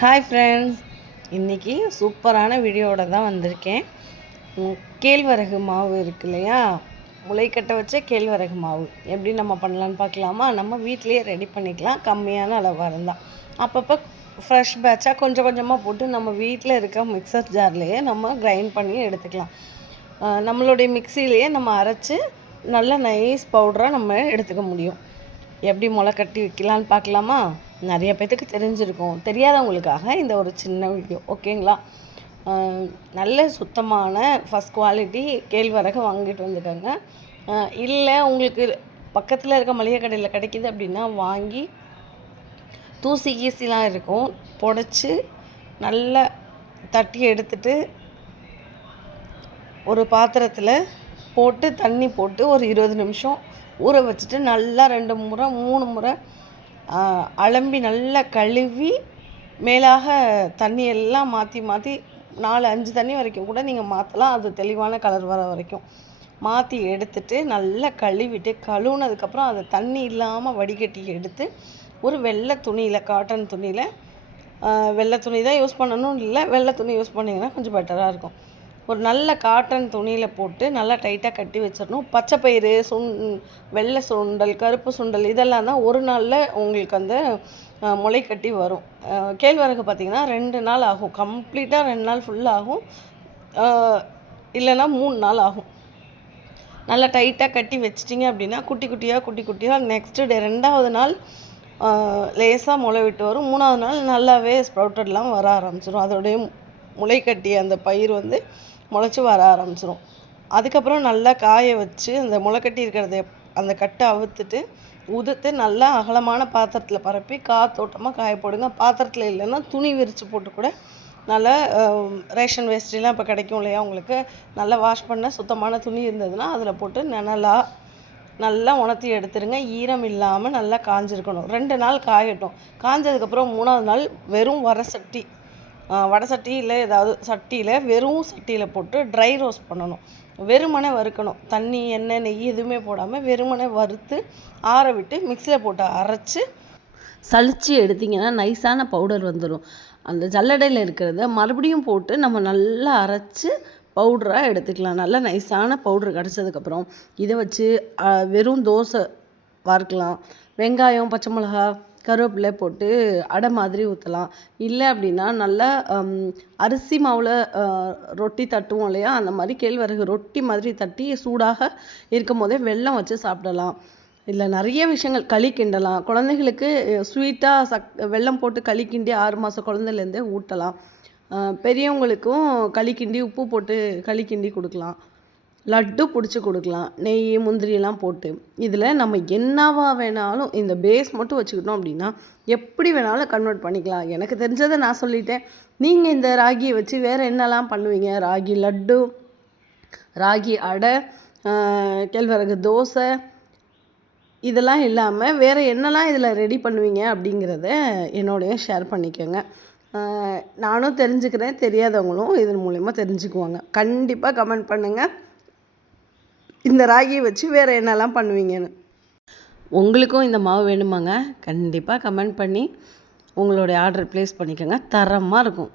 Hi friends, இன்றைக்கி சூப்பரான வீடியோவோட தான் வந்திருக்கேன். கேழ்வரகு மாவு இருக்கு இல்லையா, முளைக்கட்ட வச்ச கேழ்வரகு மாவு எப்படி நம்ம பண்ணலான்னு பார்க்கலாமா? நம்ம வீட்டிலையே ரெடி பண்ணிக்கலாம், கம்மியான அளவாக இருந்தால். அப்பப்போ ஃப்ரெஷ் பேட்சாக கொஞ்சம் கொஞ்சமாக போட்டு நம்ம வீட்டில் இருக்க மிக்சர் ஜார்லேயே நம்ம கிரைண்ட் பண்ணி எடுத்துக்கலாம். நம்மளுடைய மிக்சிலேயே நம்ம அரைச்சி நல்ல நைஸ் பவுடராக நம்ம எடுத்துக்க முடியும். எப்படி முளை கட்டி வைக்கலான்னு பார்க்கலாமா? நிறைய பேத்துக்கு தெரிஞ்சிருக்கும், தெரியாதவங்களுக்காக இந்த ஒரு சின்ன வீடியோ, ஓகேங்களா? நல்ல சுத்தமான ஃபஸ்ட் குவாலிட்டி கேழ்வரகு வாங்கிட்டு வந்துக்கோங்க. இல்லை உங்களுக்கு பக்கத்தில் இருக்க மளிகை கடையில் கிடைக்கிது அப்படின்னா வாங்கி, தூசி கீசிலாம் இருக்கும், புடச்சி நல்லா தட்டி எடுத்துட்டு ஒரு பாத்திரத்தில் போட்டு தண்ணி போட்டு ஒரு 20 நிமிஷம் ஊற வச்சுட்டு நல்லா 2 முறை 3 முறை அலம்பி நல்லா கழுவி மேலாக தண்ணி எல்லாம் மாற்றி 4-5 தண்ணி வரைக்கும் கூட நீங்கள் மாற்றலாம். அது தெளிவான கலர் வர வரைக்கும் மாற்றி எடுத்துட்டு நல்லா கழுவிட்டு, கழுவுனதுக்கப்புறம் அதை தண்ணி இல்லாமல் வடிகட்டி எடுத்து ஒரு வெள்ளை துணியில், காட்டன் துணியில், வெள்ளை துணி தான் யூஸ் பண்ணணும் இல்லை, வெள்ளை துணி யூஸ் பண்ணிங்கன்னா கொஞ்சம் பெட்டராக இருக்கும். ஒரு நல்ல காட்டன் துணியில் போட்டு நல்லா டைட்டாக கட்டி வச்சிடணும். பச்சை பயிறு, வெள்ளை சுண்டல், கருப்பு சுண்டல் இதெல்லாம் தான் ஒரு நாளில் உங்களுக்கு அந்த முளை கட்டி வரும். கேழ்வரகு பார்த்திங்கன்னா 2 நாள் ஆகும், கம்ப்ளீட்டாக 2 நாள் ஃபுல்லாகும், இல்லைன்னா 3 நாள் ஆகும். நல்லா டைட்டாக கட்டி வச்சிட்டிங்க அப்படின்னா குட்டி குட்டியாக நெக்ஸ்ட்டு டே 2வது நாள் லேசாக முளை விட்டு வரும். 3வது நாள் நல்லாவே ஸ்ப்ரவுட்டட்லாம் வர ஆரம்பிச்சிடும். அதோடைய முளை கட்டிய அந்த பயிர் வந்து முளைச்சி வர ஆரம்பிச்சிடும். அதுக்கப்புறம் நல்லா காய வச்சு அந்த முளைக்கட்டி இருக்கிறத அந்த கட்டை அவுத்துட்டு உதுத்து நல்லா அகலமான பாத்திரத்தில் பரப்பி காத்தோட்டமாக காய போடுங்க. பாத்திரத்தில் இல்லைன்னா துணி விரித்து போட்டு கூட நல்லா ரேஷன் வேஸ்ட்லாம் இப்போ கிடைக்கும் இல்லையா, உங்களுக்கு நல்லா வாஷ் பண்ண சுத்தமான துணி இருந்ததுன்னா அதில் போட்டு நல்லா உணர்த்தி எடுத்துருங்க. ஈரம் இல்லாமல் நல்லா காஞ்சிருக்கணும். 2 நாள் காயட்டும். காஞ்சதுக்கப்புறம் 3வது நாள் வெறும் வடை சட்டி இல்லை ஏதாவது சட்டியில், வெறும் சட்டியில் போட்டு ட்ரை ரோஸ்ட் பண்ணணும். வெறுமனே வறுக்கணும். தண்ணி, எண்ணெய், நெய் எதுவுமே போடாமல் வெறுமனே வறுத்து ஆற விட்டு மிக்சியில் போட்டு அரைச்சி சலித்து எடுத்திங்கன்னா நைஸான பவுடர் வந்துடும். அந்த ஜல்லடையில் இருக்கிறத மறுபடியும் போட்டு நம்ம நல்லா அரைச்சி பவுடராக எடுத்துக்கலாம். நல்லா நைஸான பவுட்ரு கிடச்சதுக்கப்புறம் இதை வச்சு வெறும் தோசை வறுக்கலாம். வெங்காயம், பச்சை மிளகா, கருவேப்பிலை போட்டு அடை மாதிரி ஊற்றலாம். இல்லை அப்படின்னா நல்லா அரிசி மாவில் ரொட்டி தட்டுவோம் இல்லையா, அந்த மாதிரி கேழ்வரகு ரொட்டி மாதிரி தட்டி சூடாக இருக்கும் போதே வெல்லம் வச்சு சாப்பிடலாம். இல்லை நிறைய விஷயங்கள், களி கிண்டலாம். குழந்தைகளுக்கு ஸ்வீட்டாக வெல்லம் போட்டு களி கிண்டி 6 மாத குழந்தைலேருந்தே ஊட்டலாம். பெரியவங்களுக்கும் களி கிண்டி உப்பு போட்டு களி கிண்டி கொடுக்கலாம். லட்டு பிடிச்சி கொடுக்கலாம், நெய் முந்திரியெல்லாம் போட்டு. இதில் நம்ம என்னவா வேணாலும் இந்த பேஸ் மட்டும் வச்சுக்கிட்டோம் அப்படின்னா எப்படி வேணாலும் கன்வெர்ட் பண்ணிக்கலாம். எனக்கு தெரிஞ்சதை நான் சொல்லிட்டேன். நீங்கள் இந்த ராகியை வச்சு வேறு என்னெல்லாம் பண்ணுவீங்க? ராகி லட்டு, ராகி அடை, கேழ்வரகு தோசை, இதெல்லாம் இல்லாமல் வேறு என்னெல்லாம் இதில் ரெடி பண்ணுவீங்க அப்படிங்கிறத என்னோடைய ஷேர் பண்ணிக்கோங்க. நானும் தெரிஞ்சுக்கிறேன், தெரியாதவங்களும் இதன் மூலயமா தெரிஞ்சுக்குவாங்க. கண்டிப்பாக கமெண்ட் பண்ணுங்கள், இந்த ராகியை வச்சு வேறு என்னெல்லாம் பண்ணுவீங்கன்னு. உங்களுக்கும் இந்த மாவு வேணுமாங்க? கண்டிப்பாக கமெண்ட் பண்ணி உங்களுடைய ஆர்டர் ப்ளேஸ் பண்ணிக்கோங்க. தரமாக இருக்கும்.